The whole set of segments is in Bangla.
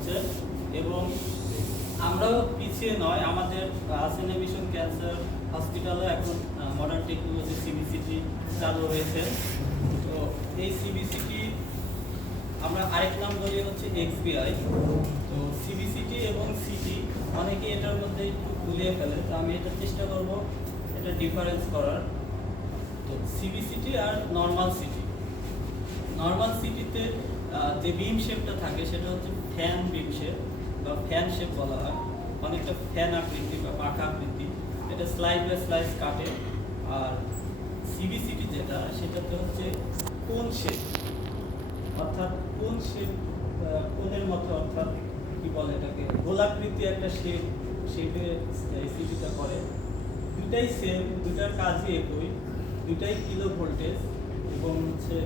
হচ্ছে এবং আমরাও পিছিয়ে নয়। আমাদের হাসিনা মিশন ক্যান্সার হসপিটালে এখন মডার্ন টেকনোলজি সিবিসিটি চালু হয়েছে। তো এই সিবিসিটি আমরা আরেক নাম বলি হচ্ছে এক্সবিআই। তো সিবিসিটি এবং সিটি অনেকে এটার মধ্যে একটু গুলিয়ে ফেলে, তো আমি এটা চেষ্টা করব এটা ডিফারেন্স করার। তো সিবিসিটি আর নর্মাল সিটি, নর্মাল সিটিতে যে বিম শেপটা থাকে সেটা হচ্ছে ফ্যান বিম শেপ বা ফ্যান শেপ বলা হয়, অনেকটা ফ্যান আকৃতি বা পাখা আকৃতি, এটা স্লাইস বাই স্লাইস কাটে। আর সিবিসিটি যেটা সেটাতে হচ্ছে কোন শেপ, অর্থাৎ কোন শেপ, কোণের মতো, অর্থাৎ কি বলে এটাকে, গোলাকৃতি একটা শেপে সিটিটা করে। দুটাই সেম, দুটার কাজই একই, দুটাই কিলো ভোল্টেজ এবং হচ্ছে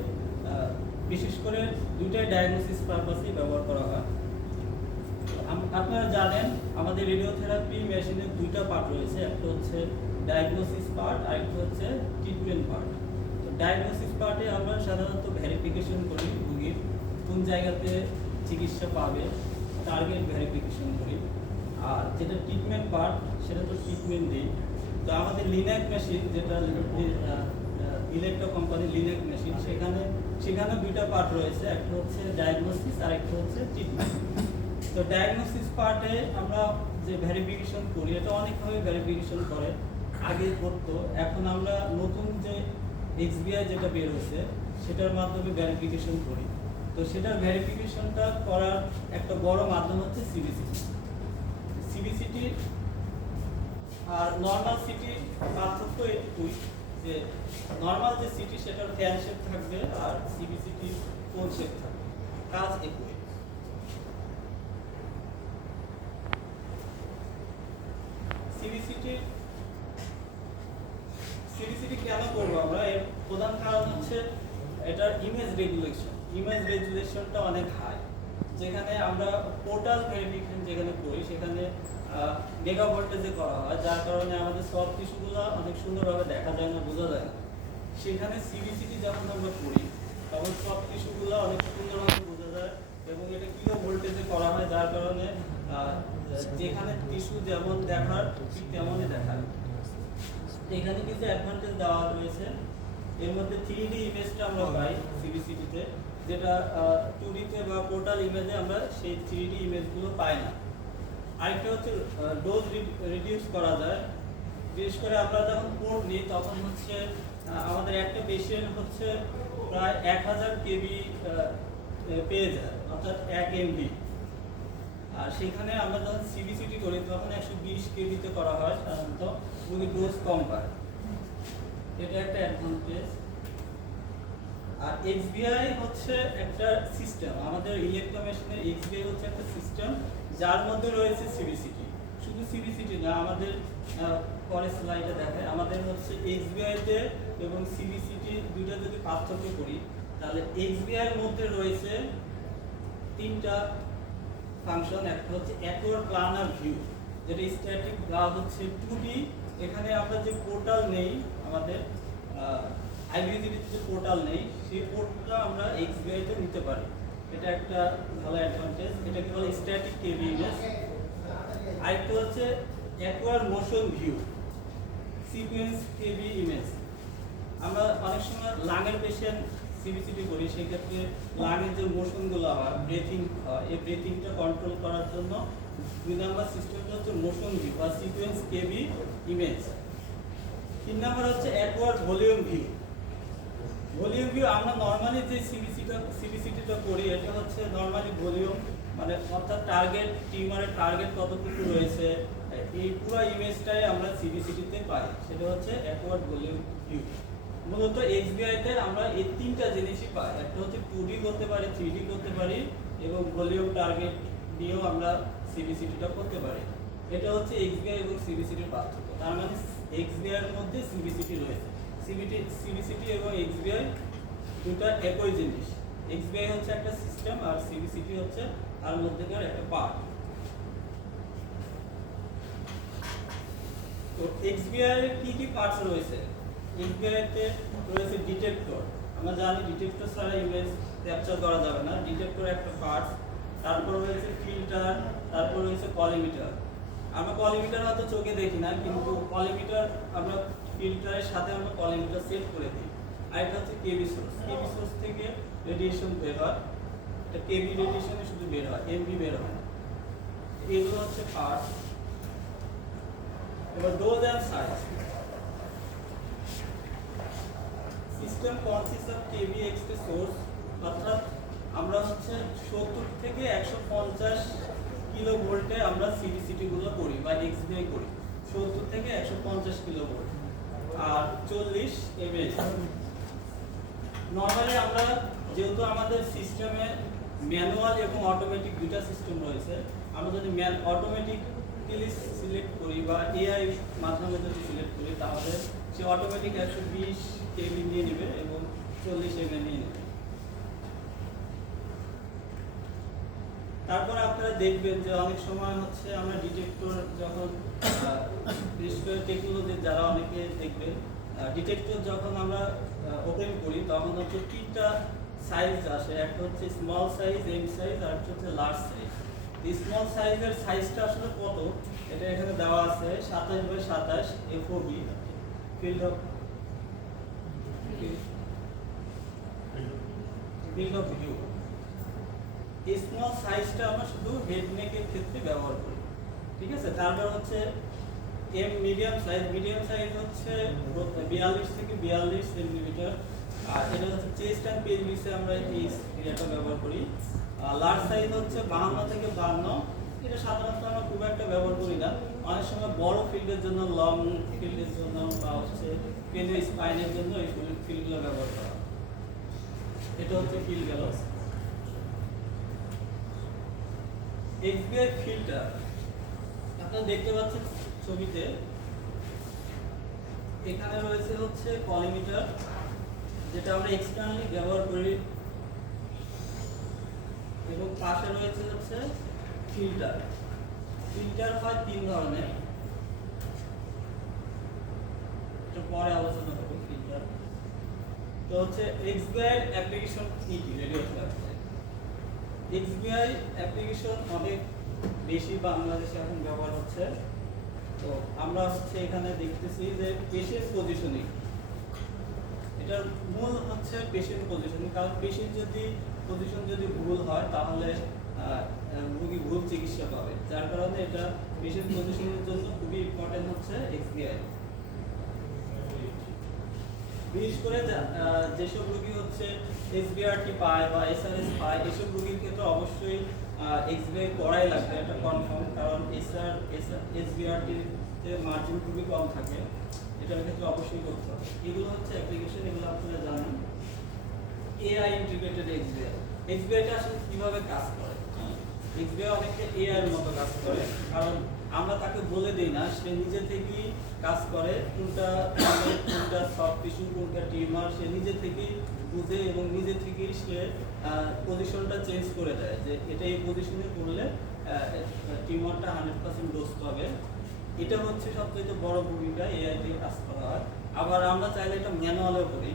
বিশেষ করে দুটাই ডায়াগনোসিস পারপাসেই ব্যবহার করা হয়। আপনারা জানেন আমাদের রেডিওথেরাপি মেশিনের দুইটা পার্ট রয়েছে, একটা হচ্ছে ডায়াগনোসিস পার্ট আর একটা হচ্ছে ট্রিটমেন্ট পার্ট। তো ডায়াগনোসিস পার্টে আমরা সাধারণত ভেরিফিকেশন করি রোগীর কোন জায়গাতে চিকিৎসা পাবে, টার্গেট ভেরিফিকেশন করি। আর যেটা ট্রিটমেন্ট পার্ট সেটা তো ট্রিটমেন্ট দিই। তো আমাদের লিনাক মেশিন, যেটা ইলেকট্রো কোম্পানির লিনাক মেশিন, সেখানে দুইটা পার্ট রয়েছে, একটা হচ্ছে ডায়াগনোসিস আর একটা হচ্ছে ট্রিটমেন্ট। তো ডায়াগনোসিস পার্টে আমরা যে ভেরিফিকেশন করি, এটা অনেকভাবে ভেরিফিকেশন করে, আগে করতো, এখন আমরা নতুন যে এক্সবিআই যেটা বের হয়েছে সেটার মাধ্যমে ভেরিফিকেশন করি। তো সেটার ভেরিফিকেশনটা করার একটা বড় মাধ্যম হচ্ছে সিবিসিটি। সিবিসিটি আর নর্মাল সিটির পার্থক্য একটুই, যে নর্মাল যে সিটি সেটার ফ্যান শেপ থাকবে আর সিবিসিটি কোন শেপ থাকবে, কাজ একই। সিবিসিটি কেন করবো আমরা, এর প্রধান কারণ হচ্ছে এটার ইমেজ রেজুলেশনটা অনেক হাই। যেখানে আমরা পোর্টাল ভেরিফিকেশন যেখানে করি সেখানে মেগা ভোল্টেজে করা হয়, যার কারণে আমাদের সফট টিস্যুগুলো অনেক সুন্দরভাবে দেখা যায় না, বোঝা যায় না। সেখানে সিবিসিটি যখন আমরা করি তখন সফট টিস্যুগুলো অনেক সুন্দরভাবে বোঝা যায় এবং এটা কিলো ভোল্টেজে করা হয়, যার কারণে যেখানে টিস্যু যেমন দেখার ঠিক তেমনই দেখায়। এখানে কিছু অ্যাডভান্টেজ দেওয়া রয়েছে, এর মধ্যে 3D ইমেজটা আমরা পাই সিবিসিটিতে, যেটা 2D তে বা পোর্টাল ইমেজে আমরা সেই 3D ইমেজগুলো পাই না। আরেকটা হচ্ছে ডোজ রিডিউস করা যায়। বিশেষ করে আমরা যখন পোর্ট নিই তখন হচ্ছে আমাদের একটা পেশেন্ট হচ্ছে প্রায় 1000 কেবি পেয়ে যায়, অর্থাৎ 1 এমবি। আর সেখানে আমরা যখন সিবিসিটি করি তখন 120 কেবিতে করা হয়, সাধারণত রোগী ডোজ কম পায়, এটা একটা অ্যাডভান্টেজ। আর এক্সবিআই হচ্ছে একটা সিস্টেম, আমাদের ইলেকট্রো মেশিনের এক্সবিআই হচ্ছে একটা সিস্টেম যার মধ্যে রয়েছে সিবিসিটি। শুধু সিবিসিটি না, আমাদের পরের স্লাইডে দেখায়, আমাদের হচ্ছে এক্সবিআই তে এবং সিবিসিটি দুইটা যদি পার্থক্য করি তাহলে এক্সবিআই এর মধ্যে রয়েছে তিনটা ফাংশন। একটা হচ্ছে অ্যাকুয়ার প্ল্যানার ভিউ, যেটা স্ট্যাটিক, বা হচ্ছে 2D। এখানে আমরা যে পোর্টাল নেই, আমাদের আইবিজিটিতে যে পোর্টাল নেই, সেই পোর্টালটা আমরা এক্সবিআই তে নিতে পারি, এটা একটা ভালো অ্যাডভান্টেজ। এটাকে বলে স্ট্যাটিক কেবি ইমেজ। আরেকটা হচ্ছে অ্যাকুয়ার মোশন ভিউ, সিকোয়েন্স কেবি ইমেজ। আমরা অনেক সময় লাঙের পেশেন্ট সিবিসিটি করি, সেক্ষেত্রে লাঙের যে মোশনগুলো হয়, ব্রেথিং হয়, এই ব্রেথিংটা কন্ট্রোল করার জন্য 2 নাম্বার সিস্টেমটা হচ্ছে মোশন ভিউ বা সিকোয়েন্স কেবি ইমেজ। 3 নাম্বার হচ্ছে acquire volume view. Volume view আমরা নর্মালি যে সিবিসিটিটা করি, এটা হচ্ছে নর্মালি ভলিউম, মানে অর্থাৎ টার্গেট, টিউমারের টার্গেট কতটুকু রয়েছে, এই পুরো ইমেজটাই আমরা সিবিসিটিতে পাই, সেটা হচ্ছে অ্যাকুয়ার ভলিউম ভিউ। মূলত এক্সবিআই তে আমরা এই তিনটা জিনিসই পাই, একটা হচ্ছে 2D করতে পারি, 3D করতে পারি এবং ভলিউম টার্গেট দিয়েও আমরা সিবিসিটিটা করতে পারি। এটা হচ্ছে এক্সবিআই এবং সিবিসিটির পার্থক্য। তার মানে এক্সবিআই এর মধ্যে সিবিসিটি রয়েছে। সিবিসিটি এবং এক্সবিআই দুটো একই জিনিস। এক্সবিআই হচ্ছে একটা সিস্টেম আর সিবিসিটি হচ্ছে তার মধ্যেকার একটা পার্ট। তো এক্সবিআই এর কি কি পার্টস রয়েছে? এক্সবিআই তে রয়েছে ডিটেক্টর। আমরা জানি ডিটেক্টর ছাড়া ইমেজ ক্যাপচার করা যাবে না, ডিটেক্টর একটা পার্টস। তারপর রয়েছে ফিল্টার। ফিল্টার, তারপর রয়েছে কলিমিটার। আমরা কলিমিটার হয়তো চোখে দেখি না, কিন্তু কলিমিটার আমরা ফিল্টারের সাথে আমরা কলিমিটার সেট করে দিই। আর এটা হচ্ছে কেবি সোর্স। কেবি সোর্স থেকে রেডিয়েশন বের হয়, এটা কেবি রেডিয়েশনে শুধু বের হয়, এমবি বের হয় না। এগুলো হচ্ছে পার্ট। এবার dose and size. System consist of KB extra source, অর্থাৎ আমরা হচ্ছে 70 থেকে 150 কিলো ভোল্টে আমরা সিডিসিটি গুলো করি বা এক্সবিআই করি, 70 থেকে 150 কিলো ভোল্ট আর 40 এমএএইচ। নরমালি আমরা যেহেতু আমাদের সিস্টেমে ম্যানুয়াল এবং অটোমেটিক দুইটা সিস্টেম রয়েছে, আমরা যদি অটোমেটিক্যালি সিলেক্ট করি বা এআই মাধ্যমে যদি সিলেক্ট করি, তাহলে সে অটোমেটিক 120 কেবি নিয়ে নেবে এবং 40 এমএ নিয়ে নেবে। তারপর আপনারা দেখবেন যে অনেক সময় হচ্ছে আমরা ডিটেক্টর যখন বিশেষ করে টেকনোলজি যারা অনেকে দেখবেন, ডিটেক্টর যখন আমরা ওপেন করি তখন হচ্ছে তিনটা সাইজ আসে, একটা হচ্ছে স্মল সাইজ, এম সাইজ, আর একটা হচ্ছে লার্জ সাইজ। স্মল সাইজের সাইজটা আসলে কত এটা এখানে দেওয়া আছে 27/27 এফওবি, ফিল্ড অফ ভিউ। এই স্মল সাইজটা আমরা শুধু হেড নেকের ক্ষেত্রে ব্যবহার করি, ঠিক আছে। তারপর হচ্ছে এম মিডিয়াম সাইজ হচ্ছে 42 থেকে 42 সেন্টিমিটার, আর এটা হচ্ছে চেস্ট অ্যান্ড পেলভিসে আমরা এই এরিয়াটা ব্যবহার করি। লার্জ সাইজ হচ্ছে 52 থেকে 52, এটা সাধারণত আমরা খুব একটা ব্যবহার করি না, অনেক সময় বড় ফিল্ডের জন্য, লং ফিল্ডের জন্য বা হচ্ছে পেনিও স্পাইনের জন্য এই ফিল্ডগুলো ব্যবহার করা। এটা হচ্ছে ফিল্ড গেল। এক্সবিআই ফিল্টার আপনারা দেখতে পাচ্ছেন ছবিতে, এখানে রয়েছে হচ্ছে কলিমিটার, যেটা আমরা এক্সটার্নালি ব্যবহার করি, এবং পাশে রয়েছে হচ্ছে ফিল্টার। ফিল্টার হয় তিন ধরনের, এটা পরে আলোচনা করব। ফিল্টার তো হচ্ছে এক্সবিআই অ্যাপ্লিকেশন কি কি রেডিওথেরাপি। এক্সবিআই অ্যাপ্লিকেশন অনেক বেশি বাংলাদেশে এখন ব্যবহার হচ্ছে। তো আমরা হচ্ছে এখানে দেখতেছি যে পেশেন্ট পজিশনিং, এটার মূল হচ্ছে পেশেন্ট পজিশনিং, কারণ পেশেন্ট পজিশন যদি ভুল হয় তাহলে রোগী ভুল চিকিৎসা পাবে, যার কারণে এটা পেশেন্ট পজিশনের জন্য খুবই ইম্পর্টেন্ট হচ্ছে এক্সবিআই। বিশেষ করে যেসব রোগী হচ্ছে এসবিআরটি পায় বা এসআরএস পায়, এসব রোগীর ক্ষেত্রে অবশ্যই এক্সবিআই করাই লাগবে, এটা কনফার্ম, কারণ এসবিআরটিতে মার্জিন খুবই কম থাকে, এটার ক্ষেত্রে অবশ্যই করতে হবে। এগুলো হচ্ছে অ্যাপ্লিকেশন, এগুলো আপনারা জানেন। এআই ইন্টিগ্রেটেড এক্সবিআইটা আসলে কিভাবে কাজ করে। এক্সবিআই অনেকটা এআই এর মতো কাজ করে, কারণ আমরা তাকে বলে দেই না, সে নিজে থেকেই কাজ করে, কোনটা সফট টিস্যু, কোনটা টিউমার, সে নিজে থেকেই বুঝে এবং নিজে থেকেই সে পজিশনটা চেঞ্জ করে দেয়, যে এটা এই পজিশনে করলে টিউমারটা 100% ডোজ পাবে। এটা হচ্ছে সবচেয়ে বড় ভূমিকা এআই দিয়ে কাজ করা হয়। আবার আমরা চাইলে এটা ম্যানুয়ালেও করি।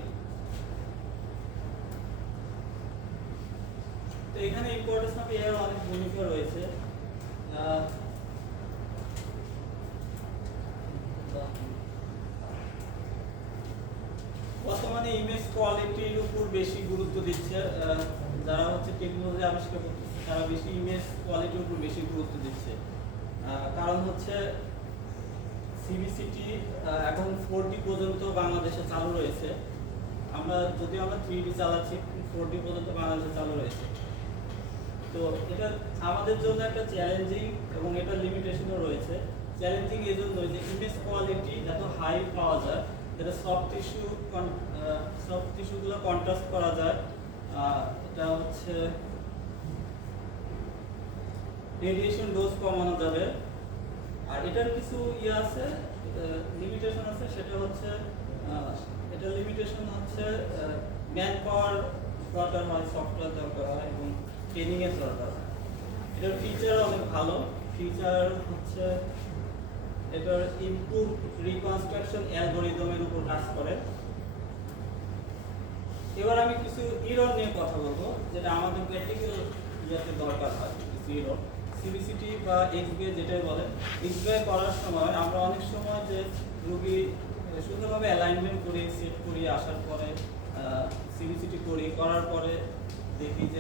তো এখানে ইম্পর্টেন্স অফ এআই অনেক ভূমিকা রয়েছে। বর্তমানে ইমেজ কোয়ালিটির উপর বেশি গুরুত্ব দিচ্ছে, যারা হচ্ছে টেকনোলজি আবিষ্কার করতেছে তারা বেশি ইমেজ কোয়ালিটির উপর বেশি গুরুত্ব দিচ্ছে। কারণ হচ্ছে সিবিসিটি এখন 4D পর্যন্ত বাংলাদেশে চালু রয়েছে। আমরা 3D চালাচ্ছি, 4D পর্যন্ত বাংলাদেশে চালু রয়েছে। তো এটা আমাদের জন্য একটা চ্যালেঞ্জিং এবং এটা লিমিটেশনও রয়েছে। চ্যালেঞ্জিং এই জন্য যে ইমেজ কোয়ালিটি এত হাই পাওয়া যায়, যেটা সফট টিস্যুগুলো কন্ট্রাস্ট করা যায়। এটা হচ্ছে রেডিয়েশন ডোজ কমানো যাবে। আর এটার কিছু আছে, লিমিটেশন আছে, সেটা হচ্ছে এটা লিমিটেশন হচ্ছে ম্যান পাওয়ার দরকার হয়, সফটওয়্যার দরকার হয় এবং ট্রেনিং এর দরকার হয়। এটার ফিচার অনেক ভালো। ফিচার হচ্ছে এটার ইমপ্রুভ রিকনস্ট্রাকশন অ্যালগরিদমের উপর কাজ করে। এবার আমি কিছু ইরর নিয়ে কথা বলবো, যেটা আমাদের প্র্যাকটিক্যাল ইয়াতে দরকার হয়। কিছু ইরর সিবিসিটি বা এক্সবিআই যেটাই বলে, এক্সবিআই করার সময় আমরা অনেক সময় যে রুগী সুন্দরভাবে অ্যালাইনমেন্ট করি, সেট করি, আসার পরে সিবিসিটি করি, করার পরে দেখি যে